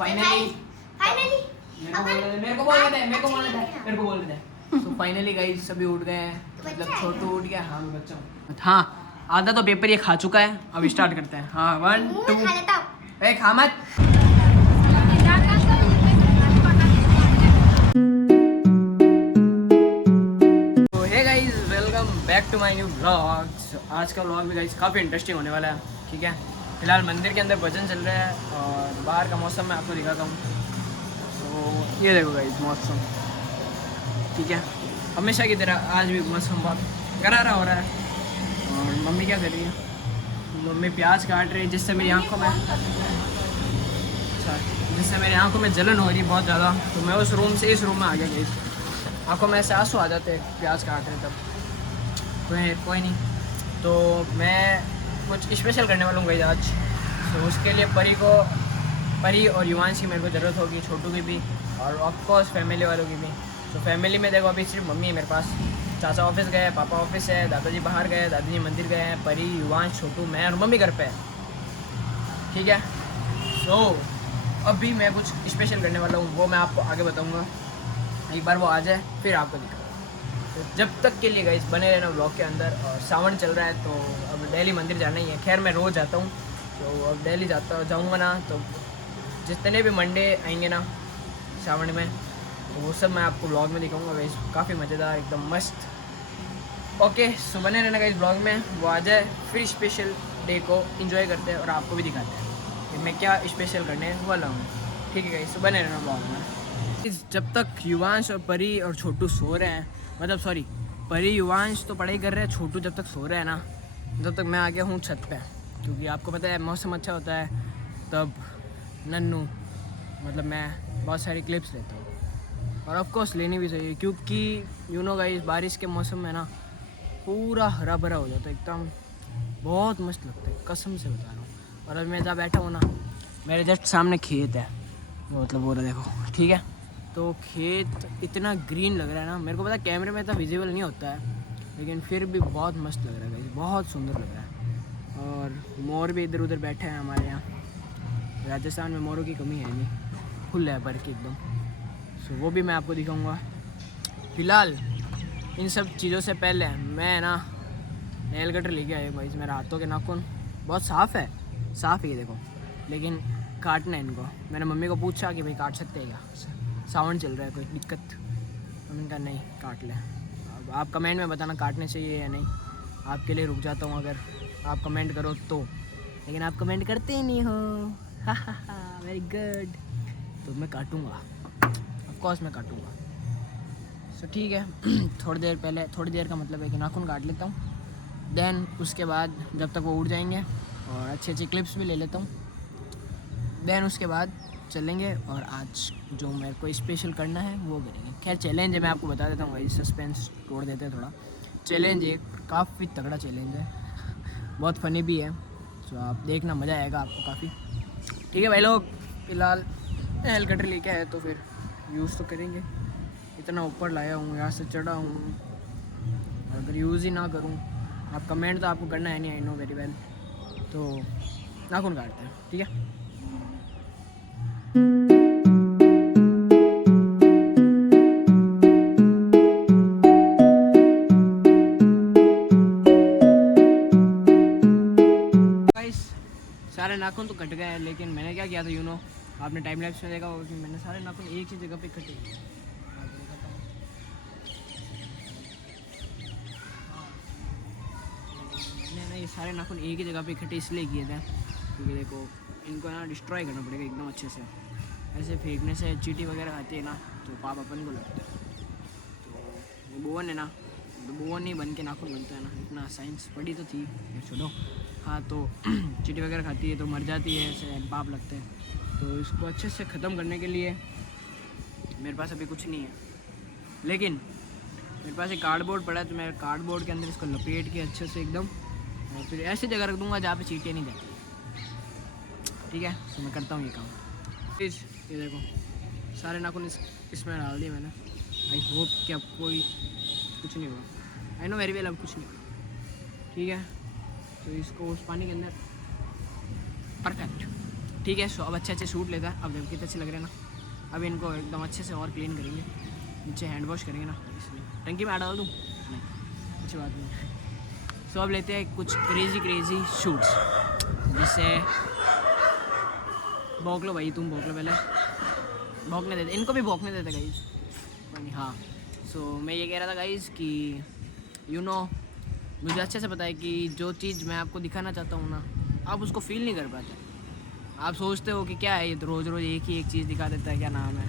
Finally मेरे को बोल रहे थे तो फाइनली गाइस सभी उठ गए हैं, मतलब छोटू उठ गया। हाँ मैं बच्चा हूँ। हाँ आधा तो पेपर ये खा चुका है, अब स्टार्ट करते हैं। हाँ 1 2 खा मत। तो hey guys welcome back to my new vlogs. आज का व्लॉग भी गाइस काफ़ी इंटरेस्टिंग होने वाला है। ठीक है, फिलहाल मंदिर के अंदर भजन चल रहा है और बाहर का मौसम मैं आपको दिखाता हूँ। तो ये देखो गाइस मौसम, ठीक है, हमेशा की तरह आज भी मौसम बहुत करारा हो रहा है। और मम्मी क्या कर रही है? मम्मी प्याज काट रही है जिससे मेरी आंखों में जलन हो रही है बहुत ज़्यादा। तो मैं उस रूम से इस रूम में आ गया गाइस। आंखों में ऐसे आंसू आ जाते हैं प्याज काट रहे तब। कोई नहीं, तो मैं कुछ स्पेशल करने वाला हूँ गाइस आज। तो उसके लिए परी और युवांश की मेरे को ज़रूरत होगी, छोटू की भी और ऑफकोर्स फैमिली वालों की भी। तो फैमिली में देखो अभी सिर्फ मम्मी है मेरे पास, चाचा ऑफिस गए, पापा ऑफिस है, दादाजी बाहर गए, दादाजी मंदिर गए हैं, परी, युवांश, छोटू, मैं और मम्मी घर पे है। ठीक है, सो अभी मैं कुछ स्पेशल करने वाला हूँ, वो मैं आपको आगे बताऊँगा। एक बार वो आ जाए फिर आपको दिखाऊँ। तो जब तक के लिए गाइस बने रहना ब्लॉग के अंदर। और सावन चल रहा है तो अब दिल्ली मंदिर जाना ही है। खैर मैं रोज़ जाता हूँ, तो अब दिल्ली जाऊँगा ना, तो जितने भी मंडे आएंगे ना सावन में, तो वो सब मैं आपको ब्लॉग में दिखाऊंगा गाइस। काफ़ी मज़ेदार, एकदम मस्त। ओके, सो बने रहना गाइस ब्लॉग में। वो आ जाए फिर स्पेशल डे को एंजॉय करते हैं और आपको भी दिखाते हैं कि मैं क्या स्पेशल करने वाला हूँ। ठीक है गाइस, सो बने रहना ब्लॉग में। जब तक युवांश और परी और छोटू सो रहे हैं, मतलब सॉरी परी युवांश तो पढ़ाई कर रहे हैं, छोटू जब तक सो रहे हैं ना, जब तक मैं आ गया हूँ छत पे। क्योंकि आपको पता है मौसम अच्छा होता है तब नन्नू, मतलब मैं बहुत सारी क्लिप्स लेता हूँ और ऑफ कोर्स लेनी भी चाहिए। क्योंकि यू नो गाइस बारिश के मौसम में ना पूरा हरा भरा हो जाता है, एकदम बहुत मस्त लगता है, कसम से बता रहा हूँ। और अब मैं जहाँ बैठा हूँ ना, मेरे जस्ट सामने खेत है, मतलब वो रहा देखो। ठीक है, तो खेत इतना ग्रीन लग रहा है ना, मेरे को पता है कैमरे में इतना विजिबल नहीं होता है, लेकिन फिर भी बहुत मस्त लग रहा है गाइस, बहुत सुंदर लग रहा है। और मोर भी इधर उधर बैठे हैं हमारे यहाँ। राजस्थान में मोरों की कमी है नहीं, फुल है भर के एकदम। सो वो भी मैं आपको दिखाऊंगा। फ़िलहाल इन सब चीज़ों से पहले मैं ना नेल कटर लेके आया भाई। मेरे हाथों के नाखून बहुत साफ़ है ये देखो, लेकिन काटना है इनको। मैंने मम्मी को पूछा कि भाई काट सकते हैं क्या, सावन चल रहा है, कोई दिक्कत? मम्मी कहा नहीं काट ले। अब आप कमेंट में बताना काटने चाहिए या नहीं, आपके लिए रुक जाता हूँ अगर आप कमेंट करो तो, लेकिन आप कमेंट करते ही नहीं हो। Very good. तो मैं काटूँगा, ऑफकोर्स मैं काटूँगा। सो ठीक है, थोड़ी देर का मतलब है कि नाखून काट लेता हूँ। देन उसके बाद जब तक वो उड़ जाएंगे और अच्छी क्लिप्स भी ले लेता हूँ, देन उसके बाद चलेंगे और आज जो मेरे को स्पेशल करना है वो करेंगे। खैर चैलेंज है, मैं आपको बता देता हूँ भाई, सस्पेंस तोड़ देते हैं थोड़ा। चैलेंज एक काफ़ी तगड़ा चैलेंज है, बहुत फ़नी भी है। सो आप देखना, मज़ा आएगा आपको काफ़ी। ठीक है भाई लोग, फ़िलहाल नेल कटर लेके आए तो फिर यूज़ तो करेंगे। इतना ऊपर लाया हूँ, यहाँ से चढ़ा हूँ, अगर यूज़ ही ना करूँ, आप कमेंट तो आपको करना है नहीं, आई नो वेरी वेल। तो नाखून काटते हैं, ठीक है। सारे नाखून तो कट गए हैं, लेकिन मैंने क्या किया था यू नो, आपने टाइम लैप्स में देखा होगा कि मैंने सारे नाखून एक ही जगह पे इकट्ठे किए। मैंने ना ये सारे नाखून एक ही जगह पे इकट्ठे इसलिए किए थे क्योंकि देखो इनको ना डिस्ट्रॉय करना पड़ेगा एकदम अच्छे से। ऐसे फेंकने से चींटी वगैरह आती है ना, तो पाप अपन को लगता है। तो भुवन है ना, तो भुवन नहीं बन के नाखून बनता है ना, इतना साइंस पढ़ी तो थी, छोड़ो। हाँ, तो चींटी वगैरह खाती है तो मर जाती है, ऐसे पाप लगते हैं। तो इसको अच्छे से ख़त्म करने के लिए मेरे पास अभी कुछ नहीं है, लेकिन मेरे पास एक कार्डबोर्ड पड़ा है, तो मैं कार्डबोर्ड के अंदर इसको लपेट के अच्छे से एकदम, और फिर ऐसी जगह रख दूँगा जहाँ पे चींटियाँ नहीं जाती। ठीक है, तो मैं करता हूँ ये काम। प्लीज़ ये देखो सारे नाखून इसमें डाल दिए मैंने। आई होप कि अब कोई कुछ नहीं हुआ, आई नो वेरी वेल अब कुछ नहीं हुआ। ठीक है, तो इसको उस पानी के अंदर, परफेक्ट। ठीक है। सो अब अच्छे अच्छे शूट लेता है। अब देखो कितने अच्छे लग रहे हैं ना। अब इनको एकदम अच्छे से और क्लीन करेंगे, नीचे हैंड वॉश करेंगे ना, इसलिए टंकी में डाल दूँ नहीं, अच्छी बात नहीं। सो अब लेते हैं कुछ क्रेजी शूट्स, जिससे भौंक लो भाई, तुम भौंक लो पहले, भौंकने देते, इनको भी भौंकने देते गाइस। हाँ, सो मैं ये कह रहा था गाइस कि मुझे अच्छे से पता है कि जो चीज़ मैं आपको दिखाना चाहता हूँ ना, आप उसको फील नहीं कर पाते। आप सोचते हो कि क्या है ये, तो रोज़ रोज़ एक ही एक चीज़ दिखा देता है, क्या नाम है,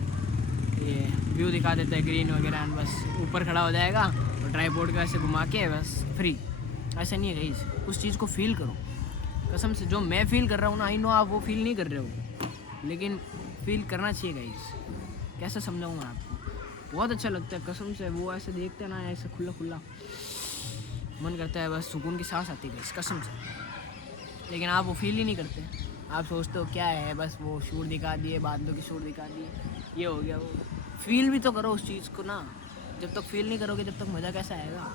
ये व्यू दिखा देता है ग्रीन वगैरह, बस ऊपर खड़ा हो जाएगा और ट्राइपॉड का ऐसे घुमा के बस फ्री। ऐसा नहीं है गाइस, उस चीज़ को फील करो कसम से। जो मैं फील कर रहा हूँ ना, आई नो आप वो फील नहीं कर रहे हो, लेकिन फील करना चाहिए गाइस। कैसे समझाऊँ मैं आपको, बहुत अच्छा लगता है कसम से। वो ऐसे देखते हैं ना, ऐसे खुला खुला मन करता है, बस सुकून की सांस आती है गाइस कसम से। लेकिन आप वो फील ही नहीं करते। आप सोचते हो क्या है, बस वो शूट दिखा दिए, बादलों की शूट दिखा दिए, ये हो गया वो। फील भी तो करो उस चीज़ को ना। जब तक फील नहीं करोगे, जब तक मज़ा कैसा आएगा।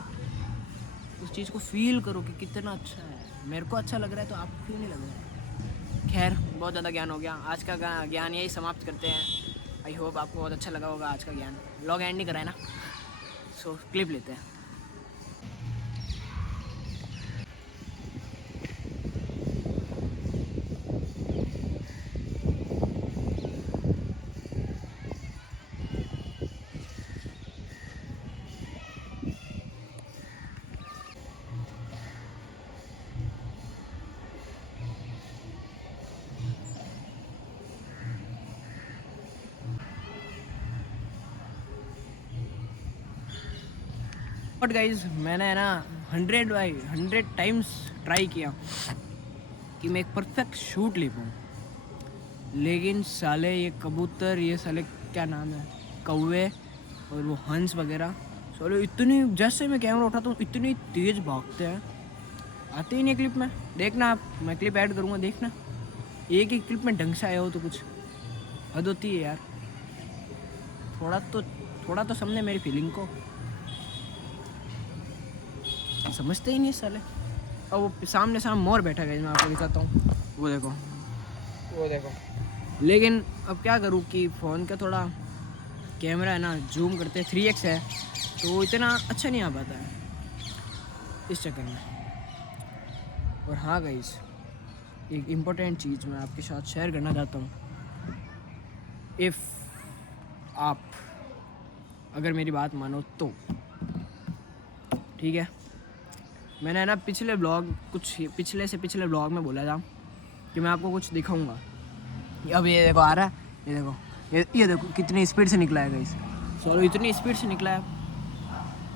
उस चीज़ को फील करो कि कितना अच्छा है। मेरे को अच्छा लग रहा है तो आपको क्यों नहीं लग रहा है। खैर, बहुत ज़्यादा ज्ञान हो गया। आज का ज्ञान यही समाप्त करते हैं। आई होप आपको बहुत अच्छा लगा होगा आज का ज्ञान। व्लॉग एंड नहीं कराए ना, सो क्लिप लेते हैं। बट गाइज, मैंने ना 100 टाइम्स ट्राई किया कि मैं एक परफेक्ट शूट ले पाऊँ, लेकिन साले ये कबूतर, ये साले क्या नाम है, कौवे और वो हंस वगैरह, साले इतनी, जैसे मैं कैमरा उठाता हूँ इतनी तेज़ भागते हैं, आते ही नहीं क्लिप में। देखना आप, मैं क्लिप ऐड करूँगा, देखना एक ही क्लिप में ढंग से आया हो तो कुछ हद होती है यार। थोड़ा तो समझे मेरी फीलिंग को, समझते ही नहीं साले। और वो सामने मोर बैठा है, मैं आपको दिखाता हूँ, वो देखो। लेकिन अब क्या करूँ कि फ़ोन का थोड़ा कैमरा है ना, जूम करते 3x है, तो वो इतना अच्छा नहीं आ पाता है इस चक्कर में। और हाँ गाइस, एक इम्पोर्टेंट चीज़ मैं आपके साथ शेयर करना चाहता हूँ। इफ़ आप अगर मेरी बात मानो तो ठीक है, मैंने ना पिछले पिछले ब्लॉग में बोला था कि मैं आपको कुछ दिखाऊंगा। अब ये देखो आ रहा है, ये देखो, ये देखो कितनी स्पीड से निकला है गाइस। सॉरी, इतनी स्पीड से निकला है।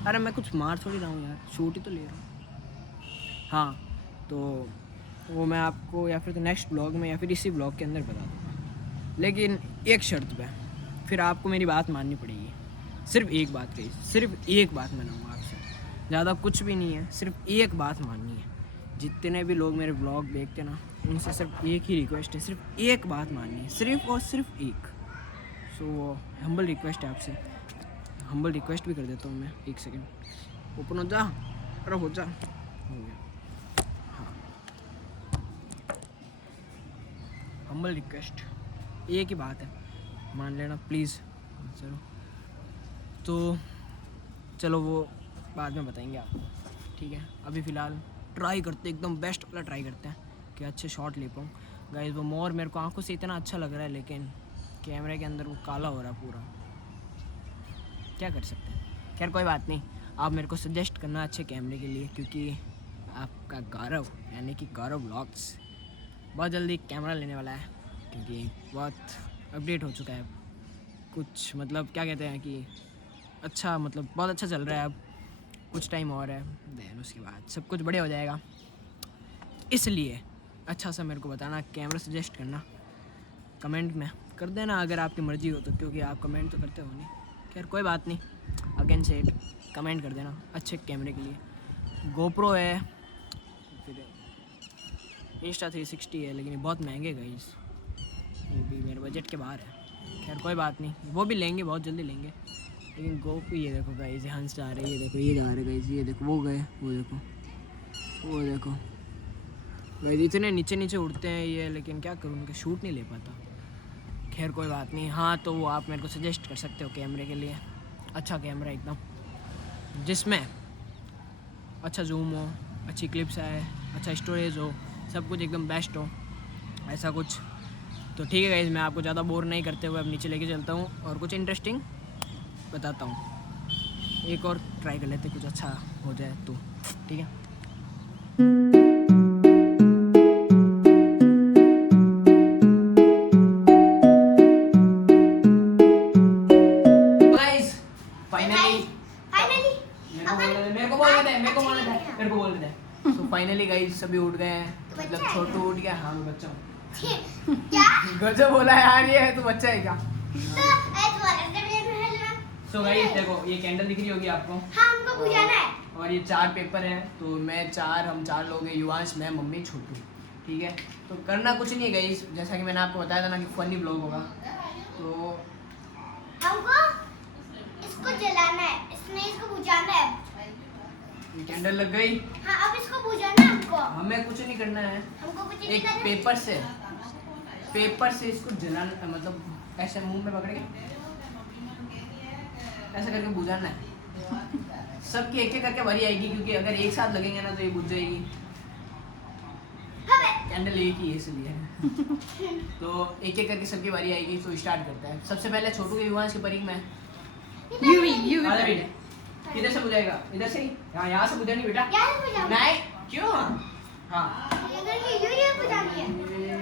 अरे मैं कुछ मार थोड़ी रहा हूँ यार, शूट ही तो ले रहा हूँ। हाँ, तो वो मैं आपको या फिर तो नेक्स्ट ब्लॉग में या फिर इसी ब्लॉग के अंदर बता दूँगा, लेकिन एक शर्त पे, फिर आपको मेरी बात माननी पड़ेगी। सिर्फ एक बात कही, सिर्फ एक बात मानूंगा आपसे, ज़्यादा कुछ भी नहीं है, सिर्फ एक बात माननी है। जितने भी लोग मेरे ब्लॉग देखते ना, उनसे सिर्फ एक ही रिक्वेस्ट है, सिर्फ एक बात माननी है, सिर्फ और सिर्फ एक। सो हम्बल रिक्वेस्ट है आपसे, हम्बल रिक्वेस्ट भी कर देता हूँ मैं। एक सेकंड, ओपन हो जा, अरे हो जा, हो गया। हाँ, हम्बल रिक्वेस्ट, एक ही बात है, मान लेना प्लीज़। चलो वो बाद में बताएंगे आपको, ठीक है। अभी फ़िलहाल ट्राई करते, एकदम बेस्ट वाला ट्राई करते हैं कि अच्छे शॉट ले पाऊँ। गाइस, वो मोर मेरे को आंखों से इतना अच्छा लग रहा है, लेकिन कैमरे के अंदर वो काला हो रहा है पूरा, क्या कर सकते हैं। खैर कोई बात नहीं, आप मेरे को सजेस्ट करना अच्छे कैमरे के लिए, क्योंकि आपका गौरव यानी कि गौरव व्लॉग्स बहुत जल्दी कैमरा लेने वाला है, क्योंकि बहुत अपडेट हो चुका है कुछ, मतलब क्या कहते हैं कि अच्छा, मतलब बहुत अच्छा चल रहा है। अब कुछ टाइम और है, देन उसके बाद सब कुछ बढ़िया हो जाएगा। इसलिए अच्छा सा मेरे को बताना, कैमरा सजेस्ट करना, कमेंट में कर देना अगर आपकी मर्ज़ी हो तो, क्योंकि आप कमेंट तो करते हो नहीं। खैर कोई बात नहीं, अगेन से कमेंट कर देना अच्छे कैमरे के लिए। गोप्रो है, फिर Insta360 है, लेकिन ये बहुत महंगे गाइस, ये भी मेरे बजट के बाहर है। खैर कोई बात नहीं, वो भी लेंगे, बहुत जल्दी लेंगे। लेकिन गोप्रो, ये देखो गाइस, हंस जा रहे हैं, ये देखो, ये जा रहे गाइस, ये देखो, वो गए, वो देखो, वो देखो, वैसे इतने नीचे नीचे उड़ते हैं ये, लेकिन क्या करूँ उनका शूट नहीं ले पाता। खैर कोई बात नहीं। हाँ तो वो आप मेरे को सजेस्ट कर सकते हो कैमरे के लिए, अच्छा कैमरा एकदम जिसमें अच्छा जूम हो, अच्छी क्लिप्स आए, अच्छा स्टोरेज हो, सब कुछ एकदम बेस्ट हो, ऐसा कुछ। तो ठीक है गाइस, मैं आपको ज़्यादा बोर नहीं करते हुए अब नीचे लेके चलता हूँ और कुछ इंटरेस्टिंग बताता हूँ। एक और ट्राई कर लेते, कुछ अच्छा हो जाए तो ठीक है। फाइनली गाइस सभी उठ गए हैं, मतलब छोटू उठ गया। हाँ मैं बच्चा हूँ। गजब बोला यार, ये है तो बच्चा है क्या? सो गाइस देखो ये कैंडल दिख रही होगी आपको। हाँ, हमको बुझाना है। और ये 4 पेपर हैं, तो हम 4 लोग हैं, युवांश, मैं, मम्मी, छोटू। ठीक है, तो करना कुछ नहीं है गाइस, जैसा कि मैंने आपको बताया था ना कि फनी ब्लॉग होगा। तो हमको इसको जलाना है, इसमें इसको बुझाना है। ये कैंडल लग गई। हाँ अब इसको बुझाना है हमको। हमें कुछ नहीं करना है, हमको कुछ नहीं एक करना है। पेपर से इसको जलाना, मतलब ऐसे मुंह में पकड़ के ऐसा करके बुझाना है। सबकी एक एक करके बारी आएगी, क्योंकि अगर एक साथ लगेंगे ना तो ये बुझ जाएगी। कैंडल एक ही है इसलिए। तो एक एक करके सबकी बारी आएगी, तो स्टार्ट करता है। सबसे पहले छोटू के युवांश के परीक में किधर से बुझाएगा? इधर से ही? यहाँ से बुझानी बेटा। नहीं क्यों? हाँ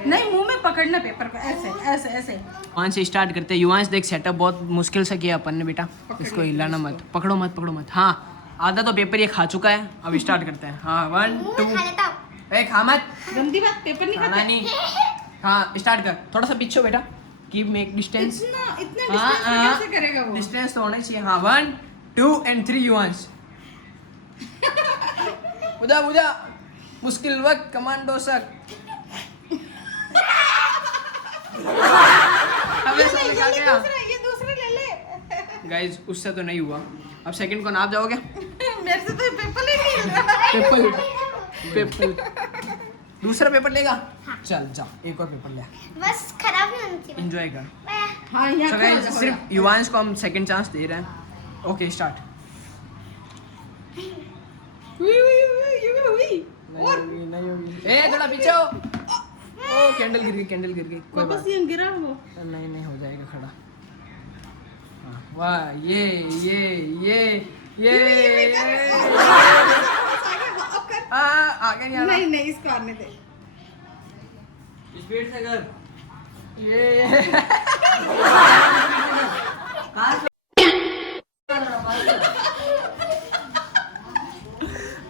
नहीं, मुंह में पकड़ना पेपर को, ऐसे ऐसे ऐसे। युवांश से स्टार्ट करते हैं। युवांश देख, सेटअप बहुत मुश्किल से किया अपन ने बेटा, इसको हिलाना मत, पकड़ो मत। हाँ आधा तो पेपर ये खा चुका है, अब स्टार्ट करते हैं। हाँ 1 2 खा मत, गंदी बात, पेपर नहीं खाना खाता। नहीं। हाँ स्टार्ट कर, थोड़ा सा पीछे बेटा, कीप मेक डिस्टेंस। इतना डिस्टेंस में कैसे करेगा वो? डिस्टेंस तो होना ही चाहिए। हाँ 1 2 and 3 युवांश। बुझा मुश्किल वक्त कमांडो सर। ये दूसरा ले ले। गाइस उससे तो नहीं हुआ, अब सेकंड को आप जाओगे। मेरे से तो पेपर ही नहीं हिल रहा है। पेपर दूसरा पेपर लेगा। चल जा, एक और पेपर ले, बस खराब नहीं होनी चाहिए। एंजॉय कर। हाँ So यहाँ guys, सिर्फ युवांश को हम सेकंड चांस दे रहे हैं। Okay start. नहीं होगी। ए थोड़ा पीछे हो। ओ कैंडल गिर गई कोई बात वापस ये गिरा वो। नहीं हो जाएगा खड़ा। हाँ, वाह ये आगे नहीं आ रहा। नहीं इसको आने दे। स्पीड से कर। ये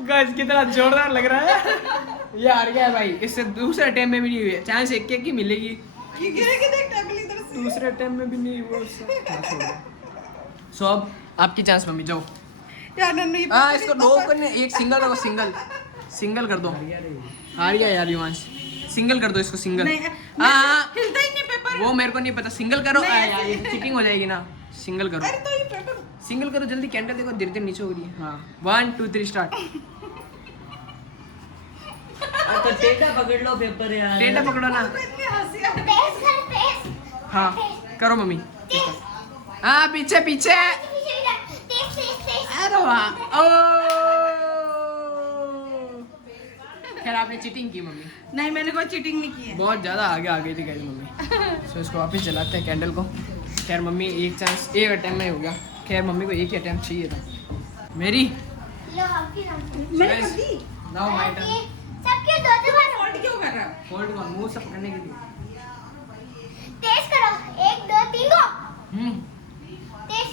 गाइस कितना जोरदार लग रहा है। ये हार गया है भाई, इससे दूसरे अटेम्प्ट में भी नहीं हुई है। चांस एक की मिलेगी, ये गिरेगी, देख टकली इधर से। दूसरे अटेम्प्ट में भी नहीं हुआ उससे। सो अब आपकी चांस मम्मी, जाओ। यार नन्नू, ये हाँ इसको दो करने, एक सिंगल रखो, सिंगल कर दो। हार गया यार युवांश, सिंगल कर दो इसको, सिंगल। नहीं, हाँ हिलता ही नहीं पेपर। वो मेरे को नहीं पता, सिंगल करो। नहीं, यार ये चीटिंग हो जाएगी ना, सिंगल करो। अरे तो ये पेपर सिंगल करो जल्दी, कैंडल देखो धीरे धीरे नीचे हो रही है। हाँ 1 2 3 स्टार्ट। तो टेढ़ा पकड़ लो पेपर यार। टेढ़ा पकड़ो ना। इतनी हंसी आ रही है। तेज हाँ करो मम्मी। हाँ पीछे अरे वाह। ओ खैर आपने चीटिंग की मम्मी, नहीं मैंने कोई चीटिंग नहीं की है। बहुत ज़्यादा आगे आ गई थी गाइस मम्मी। सो इसको वापस जलाते हैं कैंडल को। खैर मम्मी एक चांस, एक अटैम्प्ट में ही हो गया। खैर मम्मी को एक ही अटैम्प्ट चाहिए था। मेरी मैंने कर दी। Now my turn. सबके दो बार फोल्ड क्यों कर रहा है? होल्ड कौन, मुंह से पकड़ने के लिए। तेज करो, 1 2 3 गो। तेज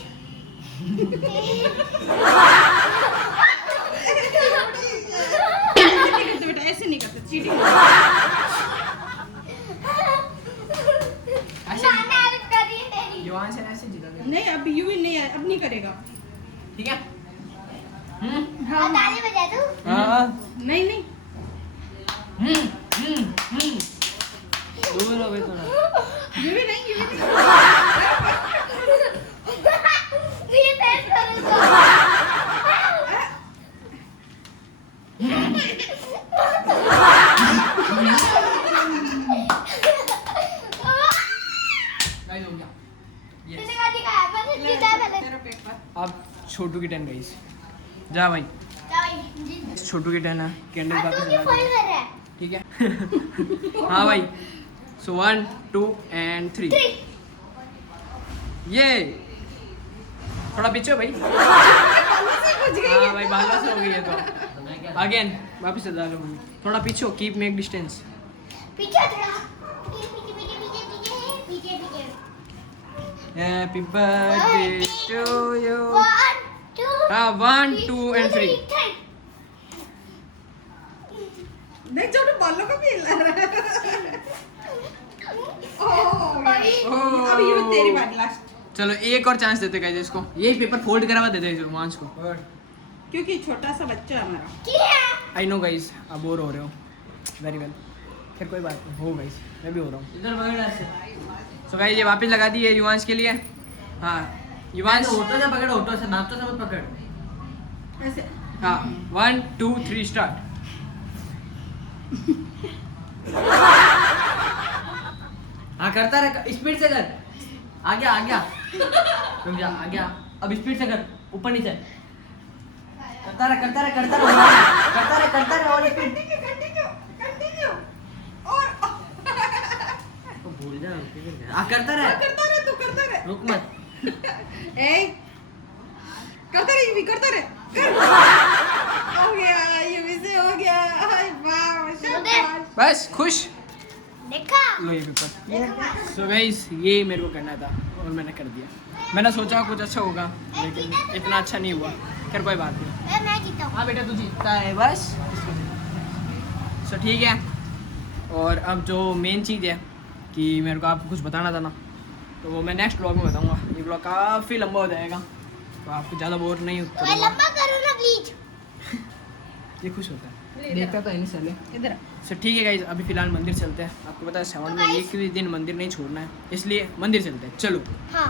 ऐसे नहीं करते बेटा, ऐसे नहीं करते, चीटिंग। नाना हेल्प कर रही है तेरी। युवान से ऐसे जीता गया। नहीं अब यू ही नहीं है, अब नहीं करेगा। ठीक है। हाँ ताली बजा दो। हाँ नहीं दूर हो गई थोड़ा। यू भी नहीं ये तेज करो तो। गाइस हो गया कितने यस का दिखाया पर जीता है पहले तेरा पेपर अब छोटू की टर्न गाइस जा भाई जाओ जीत छोटू की टर्न है कैंडल अब वापस तू की लगा फाइल दे। कर रहा है ठीक है हाँ भाई सो 1 2 एंड 3 3 ये थोड़ा पीछे हो भाई कुछ गई हाँ भाई बाला से हो गई है तो तो मैं क्या अगेन वापस से डालो मम्मी थोड़ा पीछे हो कीप मेक डिस्टेंस पीछे थोड़ा पीछे पीछे पीछे पीछे पीछे पीछे हैप्पी बर्थडे टू यू 1 2 हाँ 1 2 एंड 3 देख जो बालों का भी हिला रहा है ओह अब ये तेरी बारी लास्ट चलो एक और चांस देते गाइस इसको यही पेपर फोल्ड करवा देते हैं रोमांच को क्योंकि छोटा सा बच्चा है हमारा किया आई नो गाइस आप बोर हो रहे हो वेरी वेल फिर कोई बात नहीं हो गाइस मैं भी हो रहा हूँ इधर पकड़ ऐसे सो गाइस ये वापस लगा दी है युवांश के लिए हाँ युवांश ऑटो से पकड़ ऑटो से नाचो से मत पकड़ ऐसे हाँ 1 2 3 स्टार्ट हाँ करता रहे स्पीड से कर आ गया रुक जा आ गया अब स्पीड से कर ऊपर नीचे करता रहे और स्पीड कंटिन्यू और भूल जा करता रहे तू करता रहे रुक मत ए करता रहे ये भी करता रहे कर हो गया ये भी से हो गया हाय वाह शाबाश बस खुश देखा लो ये पेपर सो गाइस ये मेरे को करना था और मैंने कर दिया मैंने सोचा कुछ अच्छा होगा लेकिन इतना अच्छा नहीं हुआ खैर कोई बात नहीं मैं जीता हूँ हाँ बेटा तू जीतता है बस सो ठीक है और अब जो मेन चीज़ है कि मेरे को आपको कुछ बताना था ना तो वो मैं नेक्स्ट ब्लॉग में बताऊंगा ये ब्लॉग काफ़ी लंबा हो जाएगा तो आपको ज़्यादा बोर नहीं मैं करूँगा लंबा करूँ ना प्लीज ये खुश होता है देखता तो है नहीं चले इधर सो ठीक है गाइज अभी फिलहाल मंदिर चलते हैं आपको पता है सावन में एक भी दिन मंदिर नहीं छोड़ना है इसलिए मंदिर चलते हैं चलो हाँ